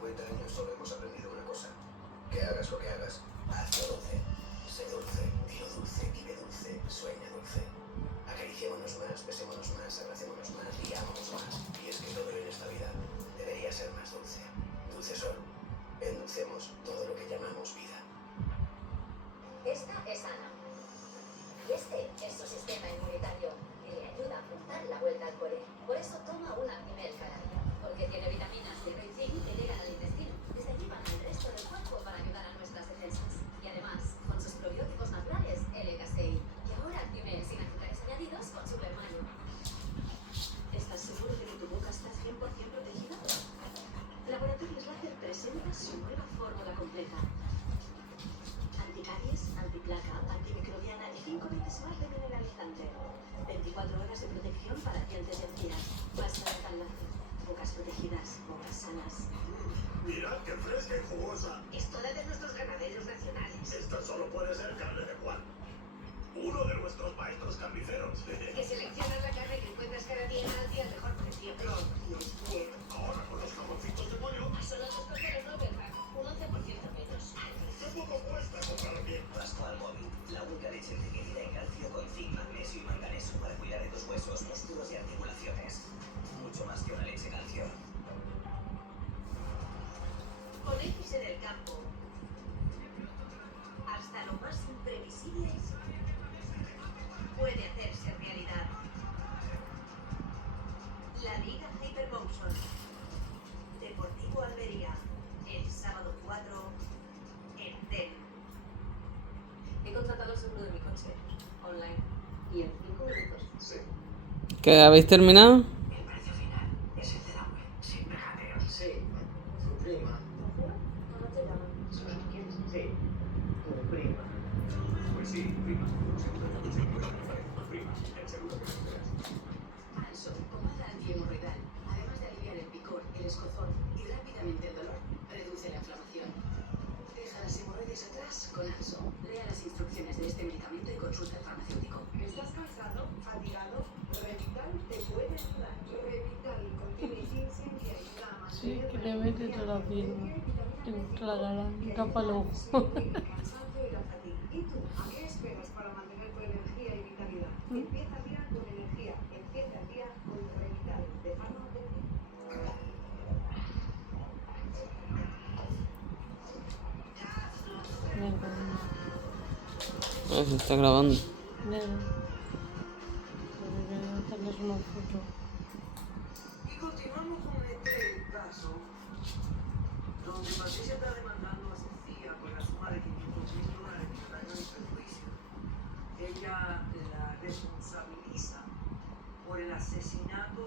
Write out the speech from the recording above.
50 años solo hemos aprendido una cosa. Que hagas lo que hagas, hazlo dulce. Sé dulce, dilo dulce, vive dulce, sueña dulce. Acariciémonos más, besémonos más, abracémonos más y amémonos más. Y es que todo en esta vida debería ser más dulce. Dulce sol. Endulcemos todo lo que llamamos vida. Esta es Ana. Y este es su sistema inmunitario, que le ayuda a apuntar la vuelta al cole. Por eso toma un Actimel cada día, porque tiene vitaminas C y zinc que llegan al intestino y se llevan al resto del cuerpo para ayudar a nuestras defensas. Y además, con sus probióticos naturales, LK6. Y ahora Actimel sin azúcares añadidos con Super Mayo. ¿Estás seguro de que tu boca está 100% protegida? Laboratorios Láser presenta su nueva fórmula completa. Anticaries, antiplaca, antimicrobiana y 5 veces más de mineralizante. 24 horas de protección para dientes y encías. Pasta de tal láser. Bocas protegidas, bocas sanas. Mirad qué fresca y jugosa. Es toda de nuestros ganaderos nacionales. Esta solo puede ser carne de Juan. Uno de nuestros maestros carniceros. Que seleccionas la carne que encuentras cada día al mejor precio. Ahora con los jamoncitos de pollo, Solo nos cuesta el Robert, un 11% menos. ¿qué poco cuesta comprar bien? Pascual Móvil, la única leche enriquecida en calcio con zinc, magnesio y manganeso para cuidar de tus huesos, músculos y articulaciones. Mucho más que una leche calcio. Con X en el campo, hasta lo más imprevisible puede hacerse realidad. La Liga Hypermotion. Deportivo Almería. El sábado 4 en TEN. He contratado el seguro de mi coche online y en 5 minutos. Sí. ¿Qué habéis terminado? El precio final es el de la web, sin regateos. Sí, tu prima. ¿Cómo te llaman? Sí, tu prima. Pues sí, prima. Seguro que tu seguro me parece. Prima, el seguro que me creas. Anso, pomada antihemorroidal. Además de aliviar el picor, el escozor y rápidamente el dolor, reduce la inflamación. Deja las hemorroides atrás con Anso. Lea las instrucciones de este medicamento y consulta al farmacéutico. ¿Estás cansado? ¿Fatigado? Revital te puede ayudar. Revital contiene ginseng que ayuda a Sí, mantener que le mete toda la piel. Toda la garganta, tapa el ojo. el cansancio y la fatiga. ¿Y tú? ¿A qué esperas para mantener tu energía y vitalidad? Empieza el día con energía. Empieza el día con Revital de Farmacéutico. A ver si está grabando. Y continuamos con este caso, donde Patricia está demandando a Sofía por la suma de $500,000 por daño y perjuicio. Ella la responsabiliza por el asesinato